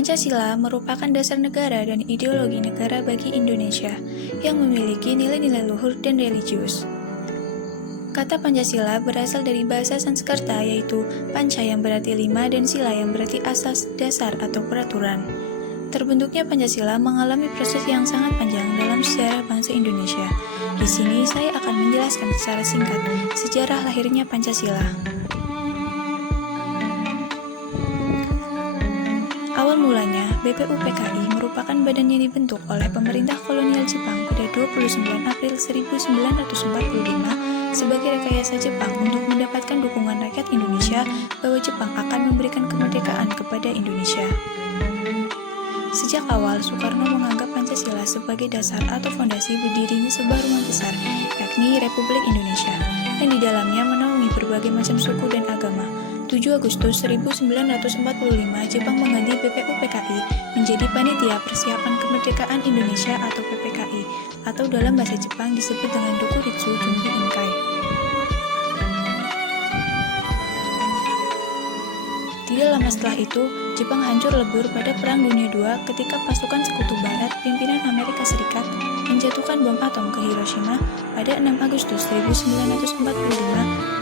Pancasila merupakan dasar negara dan ideologi negara bagi Indonesia yang memiliki nilai-nilai luhur dan religius. Kata Pancasila berasal dari bahasa Sanskerta yaitu panca yang berarti 5 dan sila yang berarti asas, dasar, atau peraturan. Terbentuknya Pancasila mengalami proses yang sangat panjang dalam sejarah bangsa Indonesia. Di sini saya akan menjelaskan secara singkat sejarah lahirnya Pancasila. Awal mulanya, BPUPKI merupakan badan yang dibentuk oleh pemerintah kolonial Jepang pada 29 April 1945 sebagai rekayasa Jepang untuk mendapatkan dukungan rakyat Indonesia bahwa Jepang akan memberikan kemerdekaan kepada Indonesia. Sejak awal, Soekarno menganggap Pancasila sebagai dasar atau fondasi berdirinya sebuah rumah besar, yakni Republik Indonesia, yang di dalamnya menaungi berbagai macam suku dan agama. 7 Agustus 1945, Jepang mengganti BPUPKI menjadi Panitia Persiapan Kemerdekaan Indonesia atau PPKI, atau dalam bahasa Jepang disebut dengan Dokuritsu Junbi Inkai. Tidak lama setelah itu, Jepang hancur lebur pada Perang Dunia II ketika pasukan Sekutu Barat pimpinan Amerika Serikat menjatuhkan bom atom ke Hiroshima pada 6 Agustus 1945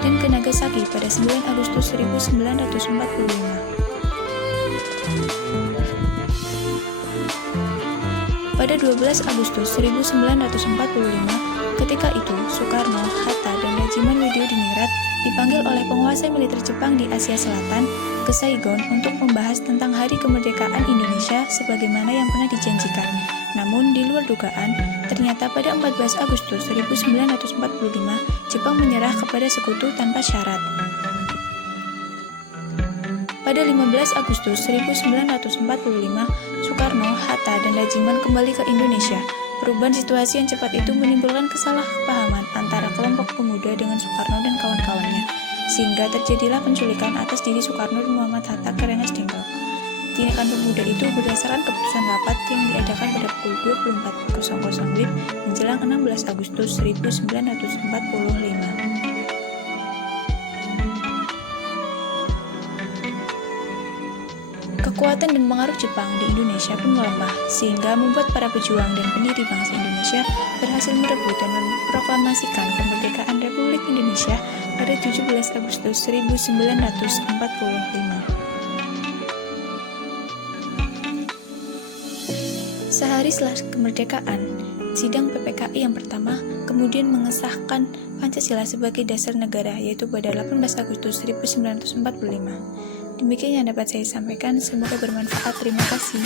dan ke Nagasaki pada 9 Agustus 1945. Pada 12 Agustus 1945, ketika itu Soekarno, Hatta, dan Regimen Widyodiningrat dipanggil oleh penguasa militer Jepang di Asia Selatan ke Saigon untuk membahas tentang Hari Kemerdekaan Indonesia sebagaimana yang pernah dijanjikan. Namun, di luar dugaan, ternyata pada 14 Agustus 1945, Jepang menyerah kepada Sekutu tanpa syarat. Pada 15 Agustus 1945, Soekarno, Hatta, dan Regimen kembali ke Indonesia. Perubahan situasi yang cepat itu menimbulkan kesalahpahaman antara kelompok pemuda dengan Soekarno dan kawan-kawannya, sehingga terjadilah penculikan atas diri Soekarno dan Muhammad Hatta ke Rengas Dengklok. Tindakan pemuda itu berdasarkan keputusan rapat yang diadakan pada pukul 24.00 WIB menjelang 16 Agustus 1945. Kekuatan dan pengaruh Jepang di Indonesia pun melemah, sehingga membuat para pejuang dan pendiri bangsa Indonesia berhasil merebut dan memproklamasikan kemerdekaan Republik Indonesia pada 17 Agustus 1945. Sehari setelah kemerdekaan, sidang PPKI yang pertama kemudian mengesahkan Pancasila sebagai dasar negara, yaitu pada 18 Agustus 1945. Demikian yang dapat saya sampaikan, semoga bermanfaat. Terima kasih.